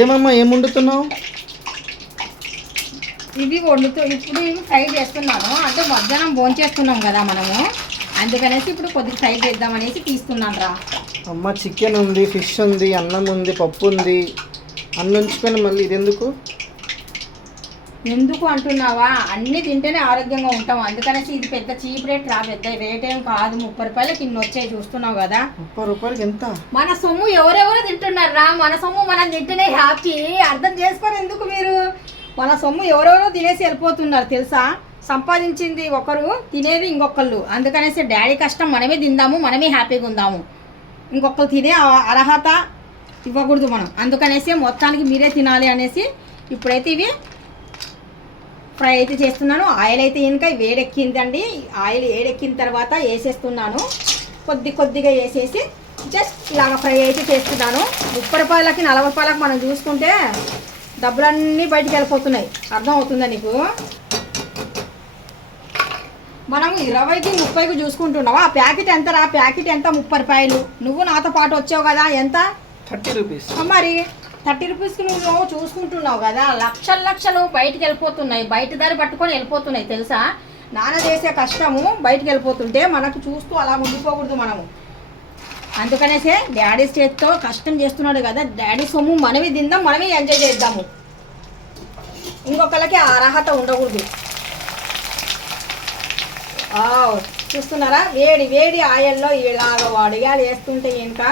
ఏమమ్మా ఏం వండుతున్నావు? ఇవి ఇప్పుడు ఇవి ఫ్రై చేస్తున్నాను. అంటే మధ్యాహ్నం భోంచేస్తున్నాం కదా మనము, అందుకనేసి ఇప్పుడు కొద్దిగా ఫ్రై చేద్దామనేసి తీస్తున్నాను రా. అమ్మ చికెన్ ఉంది, ఫిష్ ఉంది, అన్నం ఉంది, పప్పు ఉంది, అన్నం ఉంచుకొని మళ్ళీ ఇది ఎందుకు? ఎందుకు అంటున్నావా? అన్నీ తింటేనే ఆరోగ్యంగా ఉంటాం, అందుకనేసి ఇది పెద్ద చీప్ రేట్ రా, పెద్ద రేట్ ఏం కాదు. 30 రూపాయలకి ఇన్ని వచ్చాయి, చూస్తున్నావు కదా. 30 రూపాయలకి ఎంత? మన సొమ్ము ఎవరెవరు తింటున్నారు రా, మన సొమ్ము మనం తింటేనే హ్యాపీ. అర్థం చేసుకోరు ఎందుకు మీరు? మన సొమ్ము ఎవరెవరో తినేసి వెళ్ళిపోతున్నారు తెలుసా. సంపాదించింది ఒకరు, తినేది ఇంకొకళ్ళు. అందుకనేసి డాడీ కష్టం మనమే తిందాము, మనమే హ్యాపీగా ఉందాము. ఇంకొకరు తినే అర్హత ఇవ్వకూడదు మనం. అందుకనేసి మొత్తానికి మీరే తినాలి అనేసి ఇప్పుడైతే ఇవి ఫ్రై అయితే చేస్తున్నాను. ఆయిల్ అయితే ఇంకా వేడెక్కిందండి. ఆయిల్ వేడెక్కిన తర్వాత వేసేస్తున్నాను. కొద్దిగా వేసేసి జస్ట్ ఇలాగ ఫ్రై అయితే చేస్తున్నాను. 30 రూపాయలకి 40 రూపాయలకి మనం చూసుకుంటే డబ్బులన్నీ బయటికి వెళ్ళిపోతున్నాయి. అర్థం అవుతుందా నీకు? మనం 20కి 30కి చూసుకుంటున్నావా? ఆ ప్యాకెట్ ఎంత రా? ప్యాకెట్ ఎంత? 30 రూపాయలు. నువ్వు నాతో పాటు వచ్చావు కదా, ఎంత? 30 రూపీస్. మరి 30 రూపీస్కి నువ్వు చూసుకుంటున్నావు కదా. లక్షలు బయటికి వెళ్ళిపోతున్నాయి, బయట దారి పట్టుకొని వెళ్ళిపోతున్నాయి తెలుసా. నాన్న చేసే కష్టము బయటికి వెళ్ళిపోతుంటే మనకు చూస్తూ అలా ఉండిపోకూడదు మనము. అందుకనేసే డాడీ చేతితో కష్టం చేస్తున్నాడు కదా, డాడీ సొమ్ము మనమే తిందాం, మనమే ఎంజాయ్ చేద్దాము. ఇంకొకళ్ళకి అర్హత ఉండకూడదు. చూస్తున్నారా? వేడి ఆయిల్లో ఇలాగ వాడిగా వేస్తుంటే ఇంకా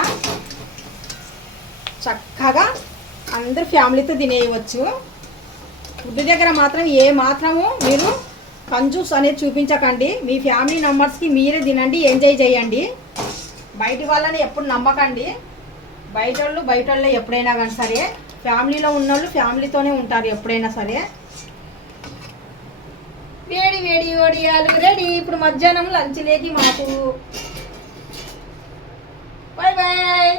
చక్కగా అందరు ఫ్యామిలీతో తినేయవచ్చు. ఫుడ్ దగ్గర మాత్రం ఏ మాత్రము మీరు కంజూస్ అనేది చూపించకండి. మీ ఫ్యామిలీ మెంబర్స్కి మీరే తినండి, ఎంజాయ్ చేయండి. బయటి వాళ్ళని ఎప్పుడు నమ్మకండి. బయట వాళ్ళే ఎప్పుడైనా కానీ సరే. ఫ్యామిలీలో ఉన్నోళ్ళు ఫ్యామిలీతోనే ఉంటారు ఎప్పుడైనా సరే. వేడి వడియాలు రెడీ. ఇప్పుడు మధ్యాహ్నం లంచ్ లేకి మాకు. Bye bye.